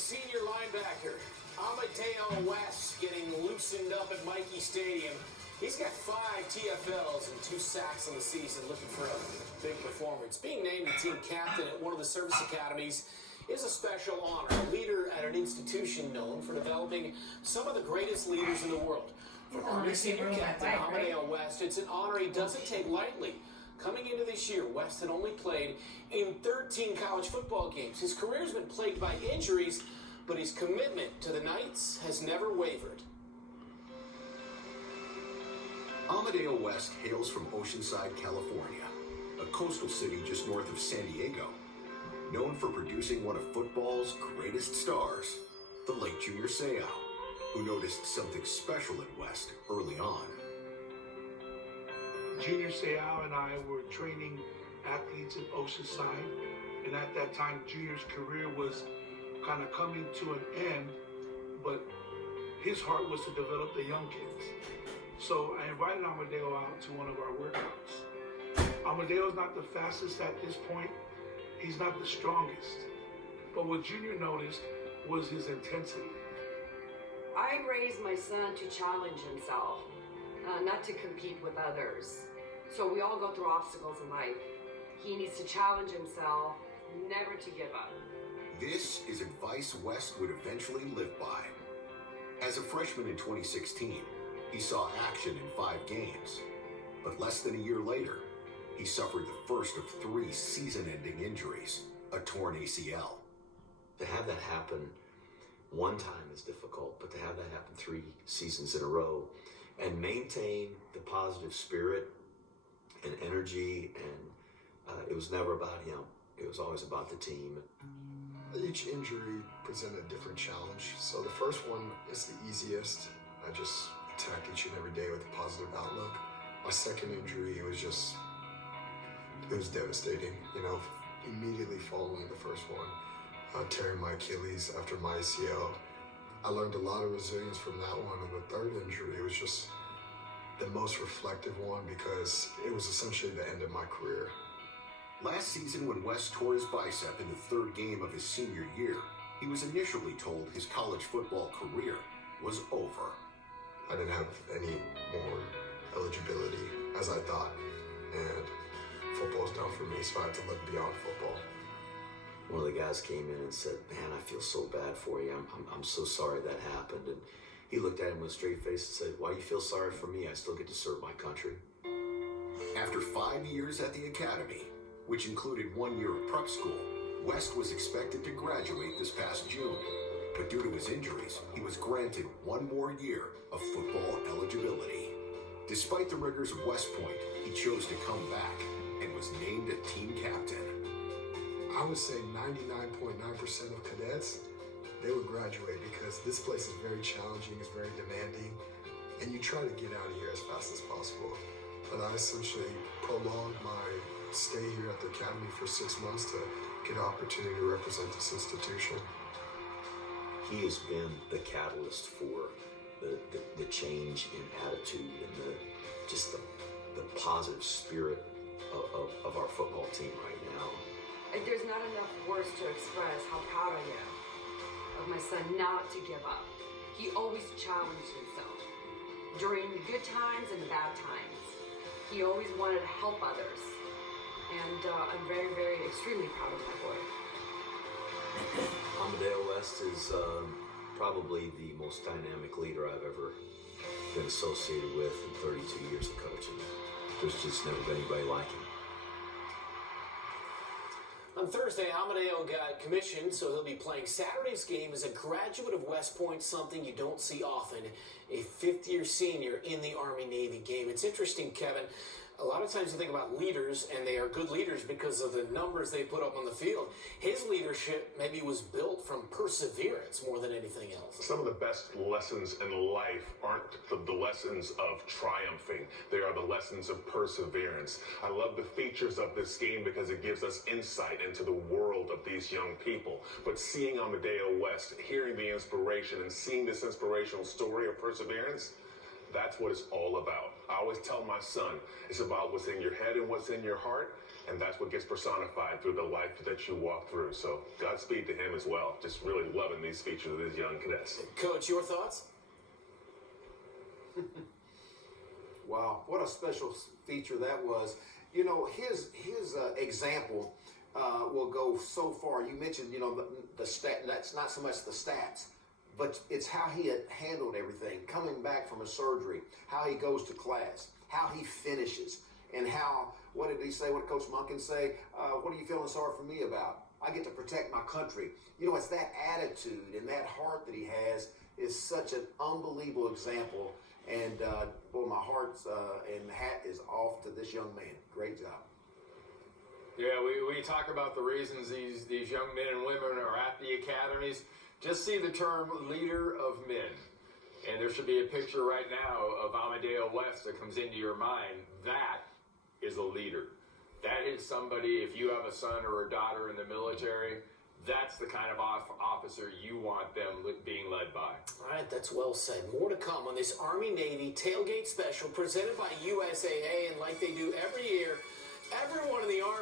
senior linebacker Amadeo West getting loosened up at Mikey Stadium. He's got 5 TFLs and 2 sacks in the season, looking for a big performance. Being named the team captain at one of the service academies is a special honor. A leader at an institution known for developing some of the greatest leaders in the world. For Army senior captain Amadeo West, it's an honor he doesn't take lightly. Coming into this year, West had only played in 13 college football games. His career has been plagued by injuries, but his commitment to the Knights has never wavered. Amadeo West hails from Oceanside, California, a coastal city just north of San Diego, known for producing one of football's greatest stars, the late Junior Seau, who noticed something special in West early on. Junior Seau and I were training athletes at Oceanside, and at that time, Junior's career was kind of coming to an end, but his heart was to develop the young kids. So I invited Amadeo out to one of our workouts. Amadeo's not the fastest at this point. He's not the strongest. But what Junior noticed was his intensity. I raised my son to challenge himself, not to compete with others. So we all go through obstacles in life. He needs to challenge himself, never to give up. This is advice West would eventually live by. As a freshman in 2016, he saw action in 5 games. But less than a year later, he suffered the first of 3 season-ending injuries, a torn ACL. To have that happen one time is difficult, but to have that happen 3 seasons in a row and maintain the positive spirit and energy, and it was never about him. It was always about the team. Each injury presented a different challenge. So the first one is the easiest. I just attack each and every day with a positive outlook. My second injury, it was devastating. You know, immediately following the first one, tearing my Achilles after my ACL. I learned a lot of resilience from that one. And the third injury, it was just the most reflective one because it was essentially the end of my career. Last season, when West tore his bicep in the 3rd game of his senior year, he was initially told his college football career was over. I didn't have any more eligibility as I thought, and football's done for me, so I had to look beyond football. One of the guys came in and said, "Man, I feel so bad for you. I'm so sorry that happened." And he looked at him with a straight face and said, "Why do you feel sorry for me? I still get to serve my country." After 5 years at the academy, which included 1 year of prep school, West was expected to graduate this past June. But due to his injuries, he was granted 1 more year of football eligibility. Despite the rigors of West Point, he chose to come back and was named a team captain. I would say 99.9% of cadets, they would graduate because this place is very challenging, it's very demanding, and you try to get out of here as fast as possible. But I essentially prolonged my stay here at the academy for 6 months to get an opportunity to represent this institution. He has been the catalyst for the change in attitude and the positive spirit of our football team right now. There's not enough words to express how proud I am of my son not to give up. He always challenged himself during the good times and the bad times. He always wanted to help others. And I'm very, very, extremely proud of my boy. Amadeo West is probably the most dynamic leader I've ever been associated with in 32 years of coaching. There's just never been anybody like him. On Thursday, Amadeo got commissioned, so he'll be playing Saturday's game as a graduate of West Point, something you don't see often, a 5th-year senior in the Army-Navy game. It's interesting, Kevin. A lot of times you think about leaders, and they are good leaders because of the numbers they put up on the field. His leadership maybe was built from perseverance more than anything else. Some of the best lessons in life aren't the lessons of triumphing. They are the lessons of perseverance. I love the features of this game because it gives us insight into the world of these young people. But seeing Amadeo West, hearing the inspiration and seeing this inspirational story of perseverance, that's what it's all about. I always tell my son, it's about what's in your head and what's in your heart. and that's what gets personified through the life that you walk through. So Godspeed to him as well. Just really loving these features of these young cadets. Coach, your thoughts? Wow, what a special feature that was. You know, his example will go so far. You mentioned, you know, the stat. That's not so much the stats, but it's how he had handled everything, coming back from a surgery, how he goes to class, how he finishes, and how, what did he say, what did Coach Monken say? What are you feeling sorry for me about? I get to protect my country. You know, it's that attitude and that heart that he has is such an unbelievable example. And, boy, my heart and hat is off to this young man. Great job. Yeah, we talk about the reasons these young men and women are at the academies. Just see the term leader of men. And there should be a picture right now of Amadeo West that comes into your mind. That is a leader. That is somebody, if you have a son or a daughter in the military, that's the kind of officer you want them being led by. All right, that's well said. More to come on this Army-Navy tailgate special presented by USAA. And like they do every year, everyone in the Army